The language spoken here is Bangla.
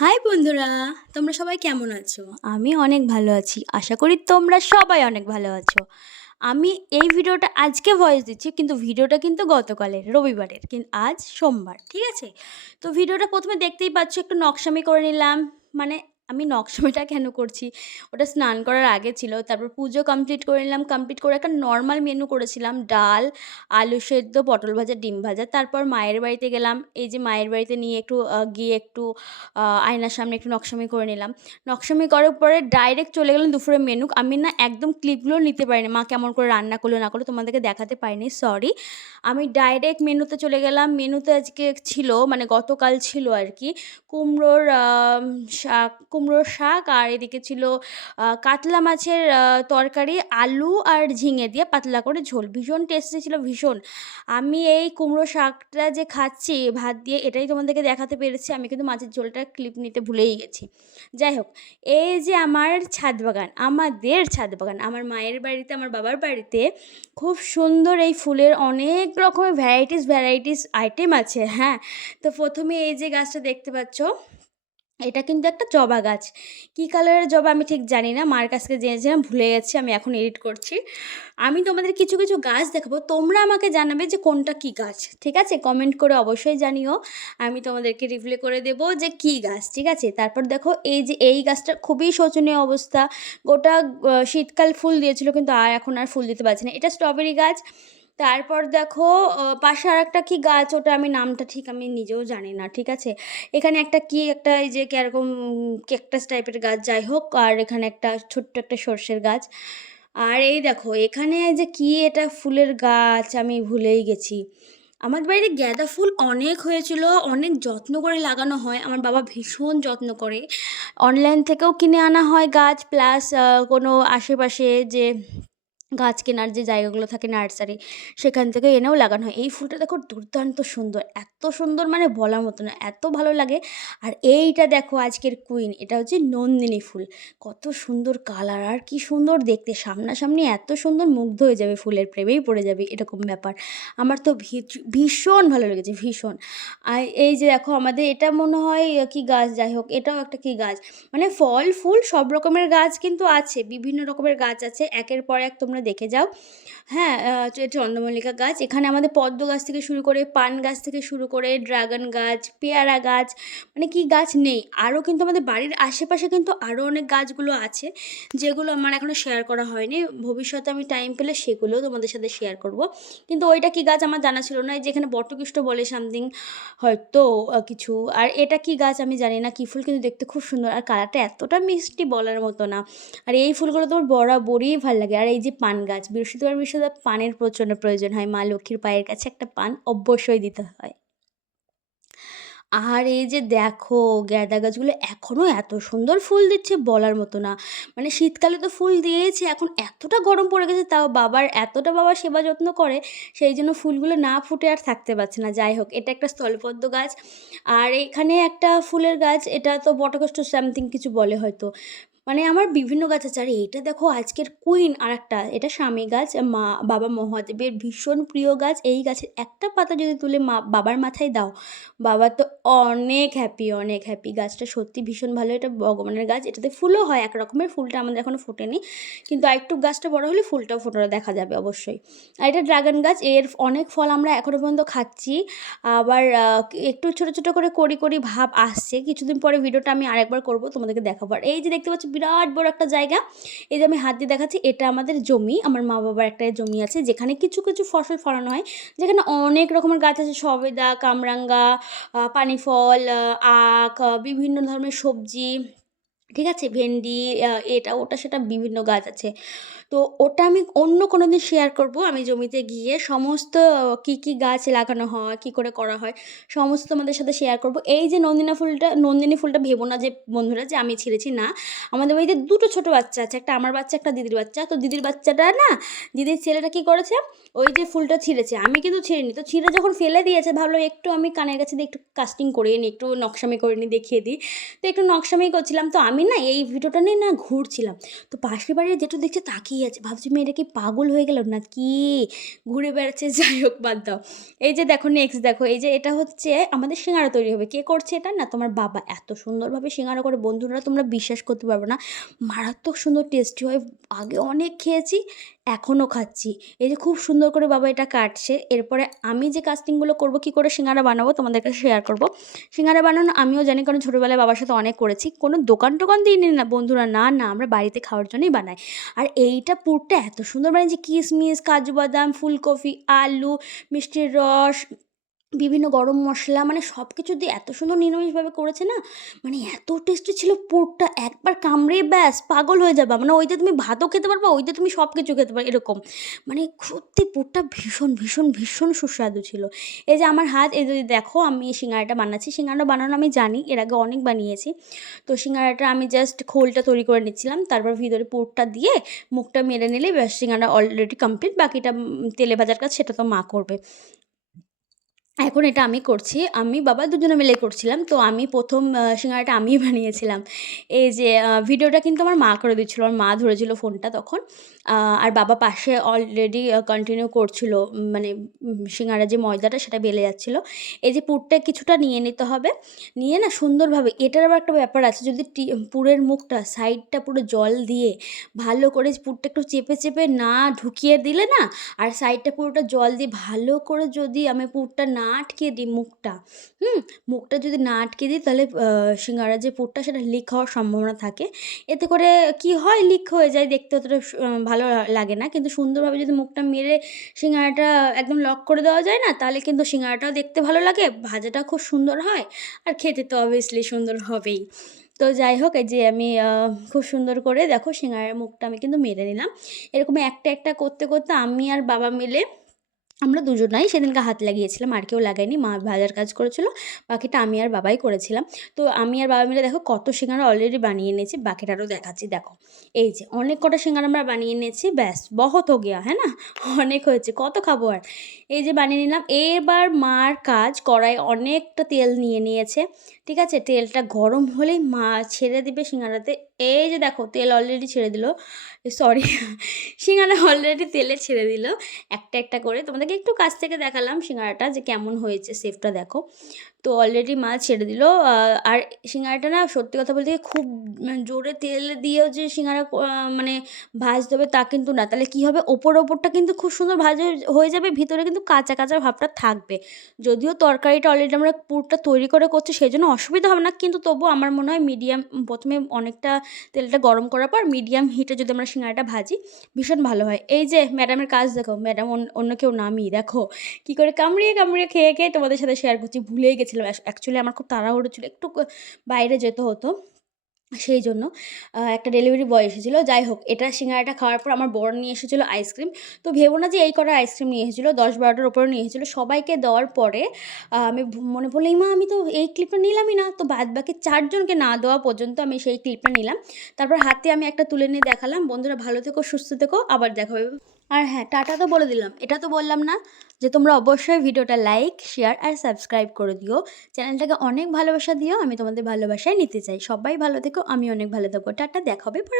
হাই বন্ধুরা, তোমরা সবাই কেমন আছো? আমি অনেক ভালো আছি। আশা করি তোমরা সবাই অনেক ভালো আছো। আমি এই ভিডিওটা আজকে ভয়েস দিচ্ছি, কিন্তু ভিডিওটা কিন্তু গতকালের রবিবারের, কিন্তু আজ সোমবার, ঠিক আছে? তো ভিডিওটা প্রথমে দেখতেই পাচ্ছ, একটু নকশামি করে নিলাম। মানে আমি নকশামিটা কেন করছি, ওটা স্নান করার আগে ছিল। তারপর পুজো কমপ্লিট করে নিলাম। কমপ্লিট করে একটা নর্মাল মেনু করেছিলাম, ডাল, আলু সেদ্ধ, পটল ভাজা, ডিম ভাজা। তারপর মায়ের বাড়িতে গেলাম। এই যে মায়ের বাড়িতে নিয়ে একটু গিয়ে একটু আয়নার সামনে একটু নকশামি করে নিলাম। নকশামি করার পরে ডাইরেক্ট চলে গেলাম দুপুরের মেনু। আমি না একদম ক্লিপগুলো নিতে পারিনি, মা কেমন করে রান্না করলো না করলো তোমাদেরকে দেখাতে পারিনি, সরি। আমি ডাইরেক্ট মেনুতে চলে গেলাম। মেনুতে আজকে ছিল, মানে গতকাল ছিল আর কি, কুমড়োর শাক, আর এদিকে ছিল কাতলা মাছের তরকারি, আলু আর ঝিঙে দিয়ে পাতলা করে ঝোল। ভীষণ টেস্টি ছিল, ভীষণ। আমি এই কুমড়ো শাকটা যে খাচ্ছি ভাত দিয়ে, এটাই তোমাদেরকে দেখাতে পেরেছি। আমি কিন্তু মাছের ঝোলটার ক্লিপ নিতে ভুলেই গেছি। যাই হোক, এই যে আমার ছাদ বাগান, আমাদের ছাদ বাগান, আমার মায়ের বাড়িতে, আমার বাবার বাড়িতে খুব সুন্দর এই ফুলের অনেক রকমের ভ্যারাইটিস আইটেম আছে। হ্যাঁ, তো প্রথমে এই যে গাছটা দেখতে পাচ্ছ, এটা কিন্তু একটা জবা গাছ। কী কালারের জবা আমি ঠিক জানি না, মার কাছ থেকে জেনেছিলাম, ভুলে গেছি, আমি এখন এডিট করছি। আমি তোমাদের কিছু কিছু গাছ দেখাবো, তোমরা আমাকে জানাবে যে কোনটা কী গাছ, ঠিক আছে? কমেন্ট করে অবশ্যই জানিও, আমি তোমাদেরকে রিপ্লাই করে দেবো যে কী গাছ, ঠিক আছে? তারপর দেখো, এই যে এই গাছটা খুবই শোচনীয় অবস্থা, গোটা শীতকাল ফুল দিয়েছিল, কিন্তু এখন আর ফুল দিতে পারছে না। এটা স্ট্রবেরি গাছ। তারপর দেখো, পাশে আর একটা কী গাছ, ওটা আমি নামটা ঠিক আমি নিজেও জানি না, ঠিক আছে? এখানে একটা কি একটা এই যে কীরকম ক্যাকটাস টাইপের গাছ, যাই হোক। আর এখানে একটা ছোট্ট একটা সর্ষের গাছ। আর এই দেখো এখানে যে কি এটা ফুলের গাছ, আমি ভুলেই গেছি। আমার বাড়িতে গাঁদা ফুল অনেক হয়েছিল, অনেক যত্ন করে লাগানো হয়, আমার বাবা ভীষণ যত্ন করে। অনলাইন থেকেও কিনে আনা হয় গাছ, প্লাস কোনো আশেপাশে যে গাছ কেনার যে জায়গাগুলো থাকে, নার্সারি, সেখান থেকে এনেও লাগানো হয়। এই ফুলটা দেখো দুর্দান্ত সুন্দর, এত সুন্দর মানে বলার মতো না, এত ভালো লাগে। আর এইটা দেখো আজকের কুইন, এটা হচ্ছে নন্দিনী ফুল। কত সুন্দর কালার, আর কি সুন্দর দেখতে, সামনাসামনি এত সুন্দর, মুগ্ধ হয়ে যাবে, ফুলের প্রেমেই পড়ে যাবে, এরকম ব্যাপার। আমার তো ভীষণ ভালো লেগেছে, ভীষণ। আর এই যে দেখো আমাদের এটা মনে হয় কি গাছ, যাই হোক, এটাও একটা কি গাছ, মানে ফল ফুল সব রকমের গাছ কিন্তু আছে, বিভিন্ন রকমের গাছ আছে, একের পর এক তোমরা দেখে যাও। হ্যাঁ, চন্দ্রমল্লিকা গাছ, এখানে আমাদের পদ্ম গাছ থেকে শুরু করে, পান গাছ থেকে শুরু করে, ড্রাগন গাছ, পেয়ারা গাছ, মানে কি গাছ নেই। আরও কিন্তু আমাদের বাড়ির আশেপাশে কিন্তু আরও অনেক গাছগুলো আছে, যেগুলো আমার এখনও শেয়ার করা হয়নি। ভবিষ্যতে আমি টাইম পেলে সেগুলোও তোমাদের সাথে শেয়ার করব। কিন্তু ওইটা কি গাছ আমার জানা ছিল না, যেখানে বটকৃষ্ণ বলে সামথিং হয়তো কিছু। আর এটা কি গাছ আমি জানি না, কি ফুল, কিন্তু দেখতে খুব সুন্দর, আর কালারটা এতটা মিষ্টি বলার মতো না। আর এই ফুলগুলো তোমার বরাবরই ভালো লাগে। আর এই যে পান গাছ, বৃহস্পতিবার পানের প্রচণ্ড প্রয়োজন হয়, মা লক্ষ্মীর পায়ের কাছে একটা পান অবশ্যই দিতে হয়। আর এই যে দেখো, গাঁদা গাছগুলো এখনও এত সুন্দর ফুল দিচ্ছে বলার মতো না। মানে শীতকালে তো ফুল দিয়েছে, এখন এতটা গরম পড়ে গেছে, তাও বাবা সেবা যত্ন করে, সেই জন্য ফুলগুলো না ফুটে আর থাকতে পারছে না। যাই হোক, এটা একটা স্থলপদ্ম গাছ। আর এখানে একটা ফুলের গাছ, এটা তো বটগাছ সামথিং কিছু বলে হয়তো। মানে আমার বিভিন্ন গাছ আছে। আর এইটা দেখো আজকের কুইন, আর একটা, এটা স্বামী গাছ, বাবা মহাদেবের ভীষণ প্রিয় গাছ। এই গাছের একটা পাতা যদি তুলে বাবার মাথায় দাও, বাবা তো অনেক হ্যাপি, অনেক হ্যাপি। গাছটা সত্যি ভীষণ ভালো, এটা ভগবানের গাছ, এটাতে ফুলও হয় এক রকমের, ফুলটা আমাদের এখনও ফোটেনি, কিন্তু আরেকটু গাছটা বড় হলে ফুলটাও ফোটানো দেখা যাবে অবশ্যই। আর এটা ড্রাগন গাছ, এর অনেক ফল আমরা এখনও পর্যন্ত খাচ্ছি। আবার একটু ছোটো ছোটো করে কড়ি ভাব আসছে, কিছুদিন পরে ভিডিওটা আমি আরেকবার করব, তোমাদেরকে দেখাবো। আর এই যে দেখতে পাচ্ছি বিরাট বড় একটা জায়গা, এই যে আমি হাত দিয়ে দেখাচ্ছি, এটা আমাদের জমি, আমার মা বাবার একটা জমি আছে, যেখানে কিছু কিছু ফসল ফলানো হয়, যেখানে অনেক রকমের গাছ আছে, সবেদা, কামরাঙ্গা, পানি ফল, আখ, বিভিন্ন ধরনের সবজি, ঠিক আছে, ভেন্ডি, এটা ওটা সেটা বিভিন্ন গাছ আছে। তো ওটা আমি অন্য কোনো দিন শেয়ার করব, আমি জমিতে গিয়ে সমস্ত কী কী গাছ লাগানো হয়, কী করে করা হয়, সমস্ত তোমাদের সাথে শেয়ার করব। এই যে নন্দিনী ফুলটা ভেবো না যে বন্ধুরা যে আমি ছিঁড়েছি, না। আমাদের বাড়িতে দুটো ছোটো বাচ্চা আছে, একটা আমার বাচ্চা, একটা দিদির বাচ্চা। তো দিদির বাচ্চাটা না, দিদির ছেলেটা কী করেছে, ওই যে ফুলটা ছিঁড়েছে, আমি কিন্তু ছিঁড়িনি। তো ছিঁড়ে যখন ফেলে দিয়েছে, ভাবলো একটু আমি কানের কাছে দিয়ে একটু কাস্টিং করিয়ে নিই, একটু নকশামি করে নিই, দেখিয়ে দিই। তো একটু নকশামি করছিলাম, তো আমি না এই ভিডিওটা নিয়ে না ঘুরছিলাম, তো পাশের বাড়ির যেটু দেখছে তাকিয়ে তাকিয়ে আছে, ভাবছি মেয়েটা কি পাগল হয়ে গেল না কি, ঘুরে বেড়াচ্ছে। যাই হোক বাদ দাও। এই যে দেখো নেক্সট দেখো, এই যে এটা হচ্ছে আমাদের সিঙ্গারা তৈরি হবে। কে করছে এটা? না তোমার বাবা। এত সুন্দরভাবে সিঙ্গারা করে বন্ধুরা, তোমরা বিশ্বাস করতে পারবে না, মারাত্মক সুন্দর টেস্টি হয়। আগে অনেক খেয়েছি, এখনও খাচ্ছি। এই যে খুব সুন্দর করে বাবা এটা কাটছে। এরপরে আমি যে কাস্টিংগুলো করব, কী করে সিঙ্গারা বানাবো তোমাদের কাছে শেয়ার করব। সিঙ্গারা বানানো আমিও জানি, কারণ ছোটোবেলায় বাবার সাথে অনেক করেছি। কোনো দোকান টোকান দিয়ে নিই না বন্ধুরা, না না, আমরা বাড়িতে খাওয়ার জন্যই বানাই। আর এইটা পুরটা এত সুন্দর বানিয়েছি, কিশমিশ, কাজু বাদাম, ফুলকপি, আলু, মিষ্টির রস, বিভিন্ন গরম মশলা, মানে সব কিছু দিয়ে এত সুন্দর নিরামিষভাবে করেছে না, মানে এত টেস্টি ছিল পুরটা। একবার কামড়ে ব্যাস পাগল হয়ে যাবা, মানে ওইটা তুমি ভাতও খেতে পারবা, ওইটা তুমি সব কিছু খেতে পারো এরকম। মানে সত্যি পুরটা ভীষণ ভীষণ ভীষণ সুস্বাদু ছিল। এই যে আমার হাত, এই যদি দেখো আমি এই সিঙ্গারাটা বানাচ্ছি। সিঙ্গারা বানানো আমি জানি, এর আগে অনেক বানিয়েছি। তো সিঙ্গারাটা আমি জাস্ট খোলটা তৈরি করে নিচ্ছিলাম, তারপর ভিতরে পুরটা দিয়ে মুখটা মেরে নিলেই ব্যাস সিঙ্গারা অলরেডি কমপ্লিট। বাকিটা তেলে ভাজার কাজ সেটা তো মা করবে। এখন এটা আমি করছি। আমি বাবা দুজনে মিলে করছিলাম। তো আমি ১ম সিঙ্গারাটা আমিই বানিয়েছিলাম। এই যে ভিডিওটা কিন্তু আমার মা করে দিচ্ছিল। আমার মা ধরেছিল ফোনটা তখন। আর বাবা পাশে অলরেডি কন্টিনিউ করছিল। মানে সিঙ্গারার যে ময়দাটা সেটা বেলে যাচ্ছিল। এই যে পুরটা কিছুটা নিয়ে নিতে হবে। নিয়ে না সুন্দরভাবে, এটার আবার একটা ব্যাপার আছে, যদি পুরের মুখটা সাইডটা পুরো জল দিয়ে ভালো করে পুরটা একটু চেপে, চেপে না ঢুকিয়ে দিলে না, আর সাইডটা পুরোটা জল দিয়ে ভালো করে যদি আমি পুরটা না আটকে দিই মুখটা, মুখটা যদি না আটকে দিই, তাহলে সিঙ্গারার যে পুরটা সেটা লিক হওয়ার সম্ভাবনা থাকে। এতে করে কি হয়, লিক হয়ে যায়, দেখতে অতটা ভালো লাগে না। কিন্তু সুন্দরভাবে যদি মুখটা মেরে সিঙ্গারাটা একদম লক করে দেওয়া যায় না, তাহলে কিন্তু সিঙ্গারাটাও দেখতে ভালো লাগে, ভাজাটা খুব সুন্দর হয়, আর খেতে তো অবভিয়াসলি সুন্দর হবেই। তো যাই হোক, এই যে আমি খুব সুন্দর করে দেখো সিঙ্গারার মুখটা আমি কিন্তু মেরে নিলাম। এরকম একটা, একটা করতে, করতে আমি আর বাবা মিলে আমরা দুজনাই সেদিনকে হাত লাগিয়েছিলাম, আর কেউ লাগায়নি। মা ভাজার কাজ করেছিল, বাকিটা আমি আর বাবাই করেছিলাম। তো আমি আর বাবা মিলে দেখো কত সিঙ্গারা অলরেডি বানিয়ে নিয়েছি, বাকিটারও দেখাচ্ছি দেখো। এই যে অনেক কটা সিঙ্গারা আমরা বানিয়ে নিয়েছি, ব্যাস বহুত হো গিয়া, হ্যাঁ না? অনেক হয়েছে, কত খাবো আর। এই যে বানিয়ে নিলাম। এবার মার কাজ, কড়াই অনেকটা তেল নিয়ে নিয়েছে, ঠিক আছে? তেলটা গরম হলেই মা ছেড়ে দিবে সিঙ্গারাতে। এই যে দেখো তেল অলরেডি ছেড়ে দিল, সরি, সিঙ্গারা অলরেডি তেলে ছেড়ে দিল একটা, একটা করে। তোমাদেরকে একটু কাছ থেকে দেখালাম সিঙ্গারাটা যে কেমন হয়েছে, শেপটা দেখো। তো অলরেডি মাছ ছেড়ে দিল। আর সিঙ্গারাটা না সত্যি কথা বলতে খুব জোরে তেল দিয়েও যে সিঙ্গারা মানে ভাজতে হবে তা কিন্তু না। তাহলে কী হবে, ওপরটা কিন্তু খুব সুন্দর ভাজা হয়ে যাবে, ভিতরে কিন্তু কাঁচা কাঁচা ভাবটা থাকবে। যদিও তরকারিটা অলরেডি আমরা পুরটা তৈরি করে করছি, সেই জন্য অসুবিধা হবে না, কিন্তু তবুও আমার মনে হয় মিডিয়াম, প্রথমে অনেকটা তেলটা গরম করার পর মিডিয়াম হিটে যদি আমরা সিঙ্গারাটা ভাজি, ভীষণ ভালো হয়। এই যে ম্যাডামের কাজ দেখো, ম্যাডাম অন্য কেউ নামি দেখো কী করে কামড়িয়ে কামড়িয়ে খেয়ে খেয়ে তোমাদের সাথে শেয়ার করছি। ভুলেই গেছিলাম, অ্যাকচুয়ালি আমার খুব তাড়াহুড়ো ছিল, একটু বাইরে যেতে হতো, সেই জন্য একটা ডেলিভারি বয় এসেছিলো। যাই হোক, এটা সিঙ্গারাটা খাওয়ার পর আমার বর নিয়ে এসেছিলো আইসক্রিম। তো ভেবো না যে এই কটা আইসক্রিম নিয়ে এসেছিলো, 10-12টার ওপরে নিয়ে এসেছিলো। সবাইকে দেওয়ার পরে আমি মনে পড়লো, এই মা আমি তো এই ক্লিপটা নিলামই না। তো বাদবাকি 4 জনকে না দেওয়া পর্যন্ত আমি সেই ক্লিপটা নিলাম। তারপর হাতে আমি একটা তুলে নিয়ে দেখালাম। বন্ধুরা ভালো থেকো, সুস্থ থেকো, আবার দেখা হবে। আর হ্যাঁ, টাটা তো বলে দিলাম, এটা তো বললাম না যে তোমরা অবশ্যই ভিডিওটা লাইক, শেয়ার আর সাবস্ক্রাইব করে দিও। চ্যানেলটাকে অনেক ভালোবাসা দিও, আমি তোমাদের ভালোবাসায় নিতে চাই। সবাই ভালো থেকো, আমি অনেক ভালো থাকবো। টাটা, দেখা হবে পরে।